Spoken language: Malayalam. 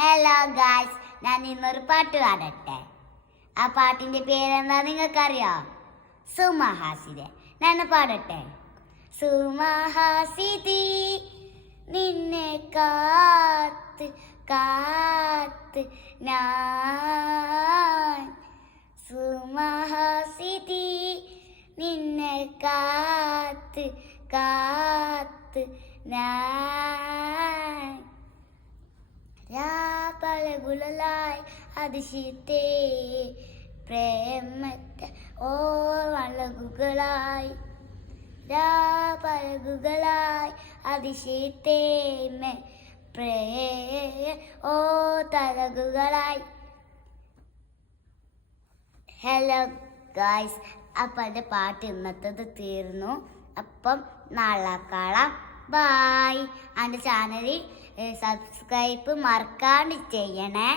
ഹലോ ഗായ്സ്, ഞാൻ ഇന്നൊരു പാട്ട് പാടട്ടെ. ആ പാട്ടിന്റെ പേരെന്താ നിങ്ങൾക്കറിയോ? സുമഹാസിതെ. ഞാൻ പാടട്ടെ. സുമഹാസിതി നിന്നെ കാത്ത് കാത്ത് ഞാൻ, സുമഹാസിതി നിന്നെ കാത്ത് കാത്ത് ഞാൻ. രാപലകുളലായി അതിശീത്തേ പ്രേമത്തെ ഓളകുകളായി, രാപലകുകളായി അതിശീത്തേ ഓ തലകുകളായി. ഹലോ ഗായ്സ്, അപ്പം എൻ്റെ പാട്ട് ഇന്നത്തത് തീർന്നു. അപ്പം നാളെ കാണാം. ബായ്. എൻ്റെ ചാനലിൽ സബ്സ്ക്രൈബ് മറക്കാണ്ട് ചെയ്യണേ.